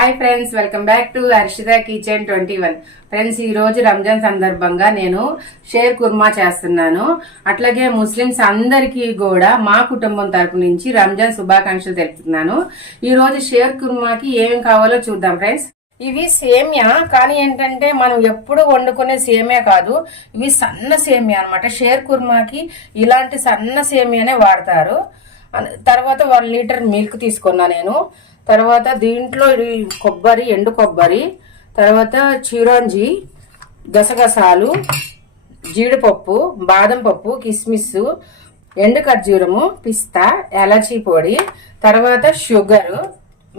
Hi friends, welcome back to Harshita kitchen 21. Friends, ఈ రోజు రంజాన్ సందర్భంగా నేను షేర్ కుర్మా చేస్తున్నాను. అట్లాగే ముస్లిమ్స్ అందరికీ కూడా మా కుటుంబం తరపు నుంచి రంజాన్ శుభాకాంక్షలు తెలుపుతున్నాను. ఈ రోజు షేర్ కుర్మాకి ఏమేమి కావాలో చూద్దాం ఫ్రెండ్స్. ఇవి సేమియా, కానీ ఏంటంటే మనం ఎప్పుడు వండుకునే సేమియా కాదు, ఇవి సన్న సేమియా అనమాట. షేర్ కుర్మాకి ఇలాంటి సన్న సేమియానే వాడతారు. తర్వాత 1 లీటర్ మిల్క్ తీసుకున్నా నేను. తర్వాత దీంట్లో కొబ్బరి, ఎండు కొబ్బరి, తర్వాత చిరంజి, గసగసాలు, జీడిపప్పు, బాదం పప్పు, కిస్మిస్, ఎండు ఖర్జూరము, పిస్తా, ఎలాచీ పొడి, తర్వాత షుగర్,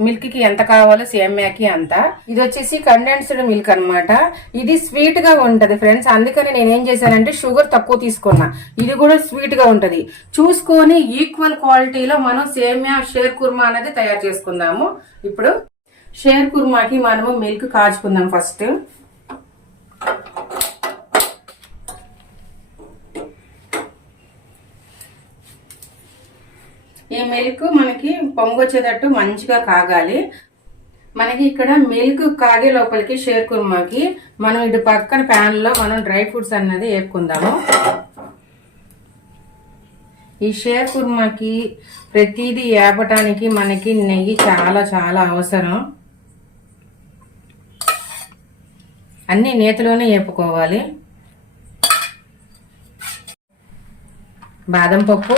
మిల్క్ కి ఎంత కావాలో సేమ్యాకి అంత. ఇది వచ్చేసి కండెన్స్డ్ మిల్క్ అన్నమాట. ఇది స్వీట్ గా ఉంటది ఫ్రెండ్స్, అందుకని నేను ఏం చేశానంటే షుగర్ తక్కువ తీసుకున్నా. ఇది కూడా స్వీట్ గా ఉంటది. చూసుకొని ఈక్వల్ క్వాలిటీలో మనం సేమ్యా షేర్ కుర్మా అనేది తయారు చేసుకుందాము. ఇప్పుడు షేర్ కుర్మాకి మనము మిల్క్ కాచుకుందాం. ఫస్ట్ ఈ మిల్క్ మనకి పొంగొచ్చేటట్టు మంచిగా కాగాలి. మనకి ఇక్కడ మిల్క్ కాగే లోపలికి షేర్ కుర్మాకి మనం ఇటు పక్కన ప్యాన్ లో మనం డ్రై ఫ్రూట్స్ అన్నది వేపుకుందాము. ఈ షేర్ కుర్మాకి ప్రతిదీ వేపటానికి మనకి నెయ్యి చాలా చాలా అవసరం. అన్ని నేతిలోనే వేపుకోవాలి. బాదం పప్పు,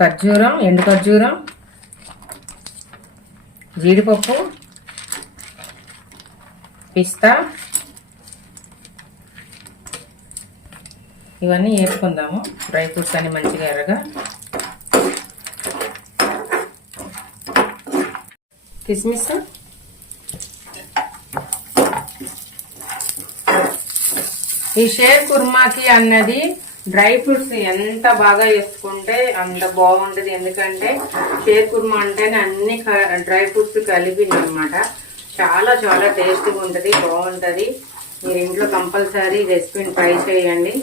ఖర్జూరం, ఎండు ఖర్జూరం, జీడిపప్పు, పిస్తా, ఇవన్నీ వేసుకుందాము. డ్రై ఫ్రూట్స్ అన్ని మంచిగా ఎర్రగా. కిస్మిస్, ఈ షేర్ కుర్మాకి అన్నది డ్రై ఫ్రూట్స్ ఎంత బాగా వేసుకుంటే అంత బాగుంటది. ఎందుకంటే షేర్ కుర్మా అంటేనే అన్ని డ్రై ఫ్రూట్స్ కలిపింది అనమాట. చాలా చాలా టేస్టీగా ఉంటది, బాగుంటది. మీరు ఇంట్లో కంపల్సరీ రెసిపీని ట్రై చేయండి.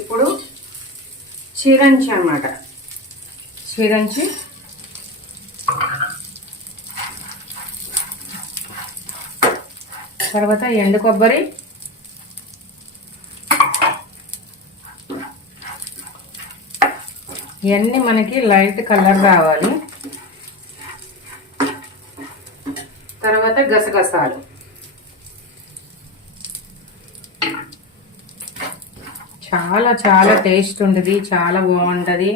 ఇప్పుడు చిరంజి అన్నమాట. చిరంజి, తర్వాత ఎండు కొబ్బరి, ఇవన్నీ మనకి లైట్ కలర్ రావాలి. తర్వాత గసగసాలు, చాలా చాలా టేస్ట్ ఉంటుంది, చాలా బాగుంటుంది.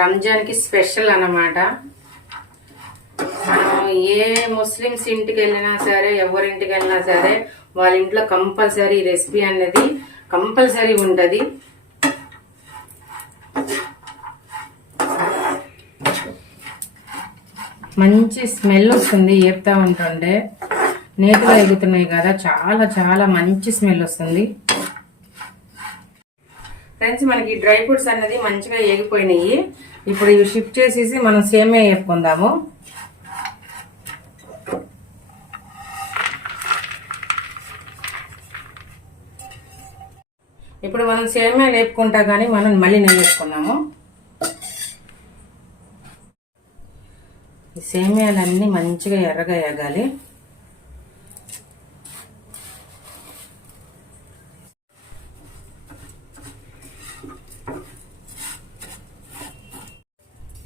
రంజాన్కి స్పెషల్ అన్నమాట. మనం ఏ ముస్లిమ్స్ ఇంటికి వెళ్ళినా సరే, ఎవరింటికి వెళ్ళినా సరే, వాళ్ళ ఇంట్లో కంపల్సరీ రెసిపీ అనేది కంపల్సరీ ఉంటుంది. మంచి స్మెల్ వస్తుంది. ఏపుతా ఉంటుండే నేతిలో ఎగుతున్నాయి కదా, చాలా చాలా మంచి స్మెల్ వస్తుంది. ఫ్రెండ్స్, మనకి డ్రై ఫ్రూట్స్ అనేది మంచిగా ఎగిపోయినాయి. ఇప్పుడు ఇవి షిఫ్ట్ చేసేసి మనం సేమియా వేపుకుందాము. ఇప్పుడు మనం సేమియా వేపుకుంటా కానీ మనం మళ్ళీ నెయ్యి వేసుకుందాము. ఈ సేమియాలన్నీ మంచిగా ఎర్రగా ఎగాలి.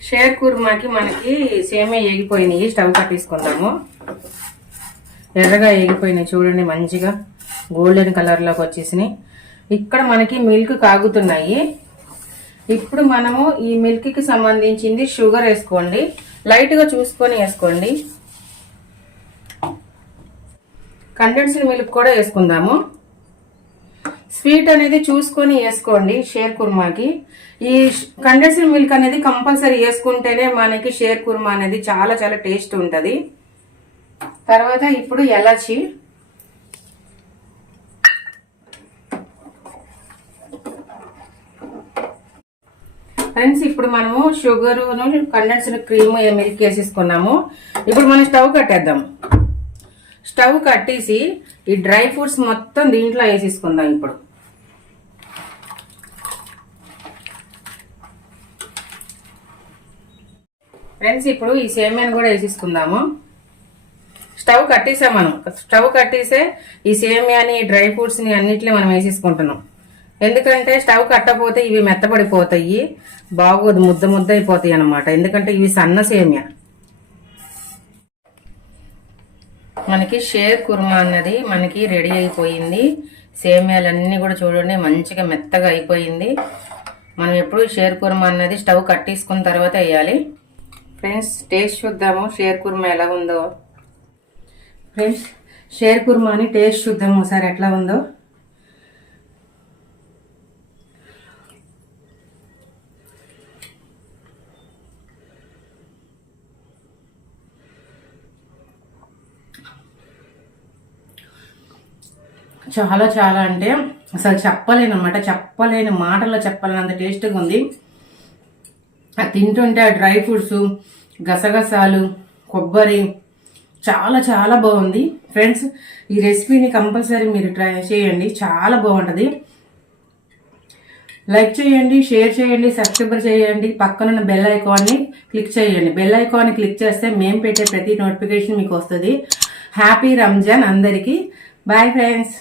షేర్ కుర్మాకి మనకి సేమియా ఎగిపోయినాయి. స్టవ్ కట్టేసుకుందాము. ఎర్రగా ఎగిపోయినాయి చూడండి, మంచిగా గోల్డెన్ కలర్లోకి వచ్చేసినాయి. ఇక్కడ మనకి మిల్క్ కాగుతున్నాయి. ఇప్పుడు మనము ఈ మిల్క్కి సంబంధించింది షుగర్ వేసుకోండి. లైట్గా చూసుకొని వేసుకోండి. కండెన్స్డ్ మిల్క్ కూడా వేసుకుందాము. స్వీట్ అనేది చూసుకొని వేసుకోండి. షేర్ కుర్మాకి ఈ కండెన్స్డ్ మిల్క్ అనేది కంపల్సరీ వేసుకుంటేనే మనకి షేర్ కుర్మా అనేది చాలా చాలా టేస్ట్ ఉంటుంది. తర్వాత ఇప్పుడు ఎలాచి, ఫ్రెండ్స్, ఇప్పుడు మనము షుగర్, కండెన్స్డ్ క్రీమ్, మిల్క్ వేసేసుకున్నాము. ఇప్పుడు మనం స్టవ్ కట్టేద్దాం. స్టవ్ కట్టేసి ఈ డ్రై ఫ్రూట్స్ మొత్తం దీంట్లో వేసేసుకుందాం. ఇప్పుడు ఫ్రెండ్స్ ఇప్పుడు ఈ సేమియాని కూడా వేసేసుకుందాము. స్టవ్ కట్టేసాం మనం. స్టవ్ కట్టేసే ఈ సేమియాని డ్రై ఫ్రూట్స్ని అన్నిటిని మనం వేసేసుకుంటున్నాం. ఎందుకంటే స్టవ్ కట్టకపోతే ఇవి మెత్తపడిపోతాయి, బాగోదు, ముద్ద ముద్ద అయిపోతాయి అన్నమాట. ఎందుకంటే ఇవి సన్న సేమియా. మనకి షేర్ కుర్మా అన్నది మనకి రెడీ అయిపోయింది. సేమియాలన్నీ కూడా చూడండి మంచిగా మెత్తగా అయిపోయింది. మనం ఎప్పుడు షేర్ కుర్మా అన్నది స్టవ్ కట్టేసుకున్న తర్వాత వేయాలి. ఫ్రెండ్స్ టేస్ట్ చూద్దాము షేర్ కుర్మా ఎలా ఉందో. ఫ్రెండ్స్ షేర్ కుర్మాని టేస్ట్ చూద్దాము ఒకసారి ఎట్లా ఉందో. చాలా చాలా అంటే అసలు చెప్పలేను అనమాట. చెప్పలేని మాటల్లో చెప్పలేనంత టేస్ట్గా ఉంది. అది తింటుంటే ఆ డ్రై ఫ్రూట్స్, గసగసాలు, కొబ్బరి చాలా చాలా బాగుంది. ఫ్రెండ్స్ ఈ రెసిపీని కంపల్సరీ మీరు ట్రై చేయండి, చాలా బాగుంటుంది. లైక్ చేయండి, షేర్ చేయండి, సబ్స్క్రైబ్ చేయండి, పక్కనున్న బెల్ ఐకాన్ని క్లిక్ చేయండి. బెల్ ఐకాన్ని క్లిక్ చేస్తే మేము పెట్టే ప్రతి నోటిఫికేషన్ మీకు వస్తుంది. హ్యాపీ రంజాన్ అందరికీ. Bye friends.